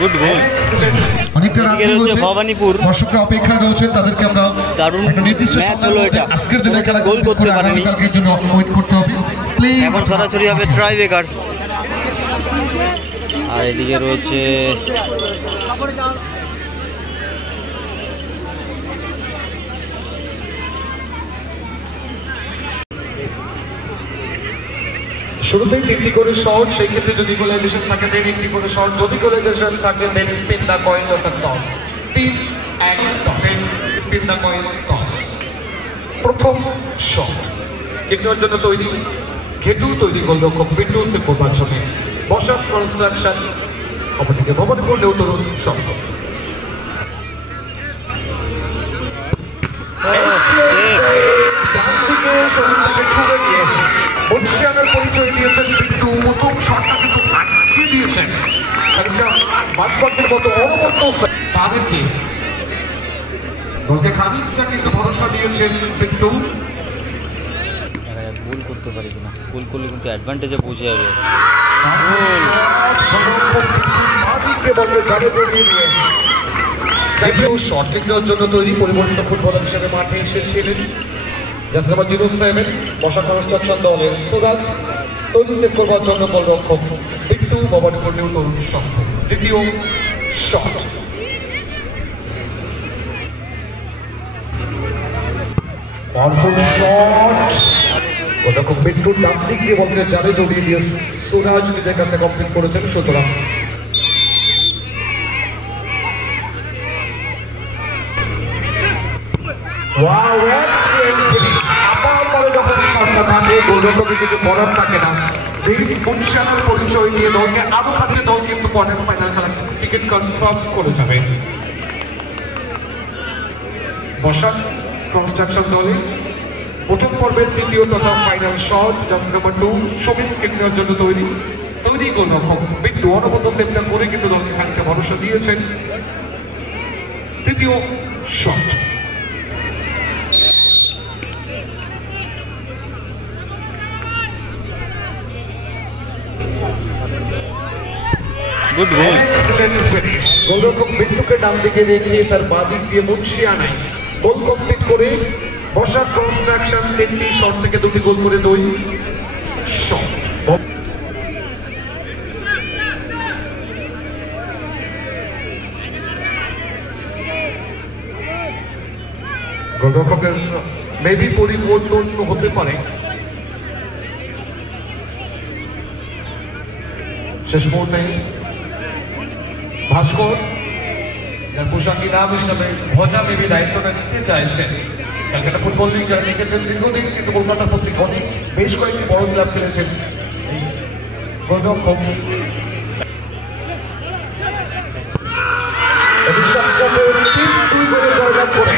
Good গোল। অনেকটা রাত হয়েছে, ভবানীপুর দর্শকরা অপেক্ষায় রয়েছেন, তাদেরকে আমরা দারুণ নির্দিষ্ট ম্যাচ হলো এটা। আজকের দিনের খেলা গোল করতে পারেনি, কালকের জন্য ওয়েট করতে হবে। প্লিজ এখন সরাসরি হবে ট্রাই বেকার। আর এদিকে রয়েছে শুরুতেই 3টি করে শট, সেই ক্ষেত্রে যদি গোলাইজেশন থাকে দেন 1টি করে শট, যদি গোলাইজেশন থাকে দেন স্পিন দা কয়েন অর্থাৎ টস। 3-1 স্পিন দা কয়েন টস। প্রথম শট এগুলোর জন্য তৈরি, ঘেটু তৈরি গোলরক্ষক বিট্টু সেভ করবার জন্য। বসাক কনস্ট্রাকশন অপরদিকে ভবানীপুর নেও তরুণ শট। বর্ষিয়ানের পরিচয় দিয়েছেন বিট্টু, প্রথম শটটা কিন্তু আটকে দিয়েছেন বাসপটের মতো অনবদ্য তাদেরকে দলকে খানিকটা কিন্তু ভরসা দিয়েছেন বিট্টু। গোল করতে পারি কিনা, গোল করলে কিন্তু অ্যাডভান্টেজে পৌঁছে যাবে। শর্ট নেওয়ার জন্য তৈরি, পরিবর্তিত ফুটবলার হিসেবে মাঠে এসেছিলেন জার্সি নাম্বার 07 বসা কনস্ট্রাকশন দলের সুরাজ। তৈরি সেভ করবার জন্য গোলরক্ষক বিট্টু, ভবানীপুর নিউ তরুণ শট। দ্বিতীয় শট গোলরক্ষক বিট্টুর ডান দিক দিয়ে বলতে জালে জড়িয়ে দিয়ে সুরাজ নিজের কাছে কমপ্লিট করেছেন। সুতরাং পরিচয় নিয়ে দলকে আরো খাতে দল কিন্তু কোয়ার্টার ফাইনাল খেলা টিকিট কনফার্ম করে যাবে। বসাক কনস্ট্রাকশন দলে প্রথম পর্বের তৃতীয় তথা ফাইনাল শট জার্সি নাম্বার 2 সমীপ কেটনার জন্য তৈরি গোলরক্ষক বিট্টু অনবদ্য সেভটা করে কিন্তু দলকে খানিকটা ভরসা দিয়েছেন। তৃতীয় শট গুড গোল। গোলরক্ষক বিট্টুকে ডান দিকে রেখে তার বাঁ দিক দিয়ে মুন্সিয়ানায় গোল কমপ্লিট করে বসাক কনস্ট্রাকশন 3টি শট থেকে 2টি গোল করে দুই শট। গোলরক্ষকের মেবি পরিবর্তন হতে পারে, শেষ মুহূর্তে ভাস্কর যার পোশাকি নাম হিসাবে ভজা মেবি দায়িত্বটা নিতে চাইছেন। ক্যালকাটা ফুটবল লিগ যারা দেখেছেন দীর্ঘদিন, কিন্তু কলকাতা প্রতি অনেক বেশ কয়েকটি বড় ক্লাব খেলেছেন এই গোলরক্ষক। জয়লাভ করে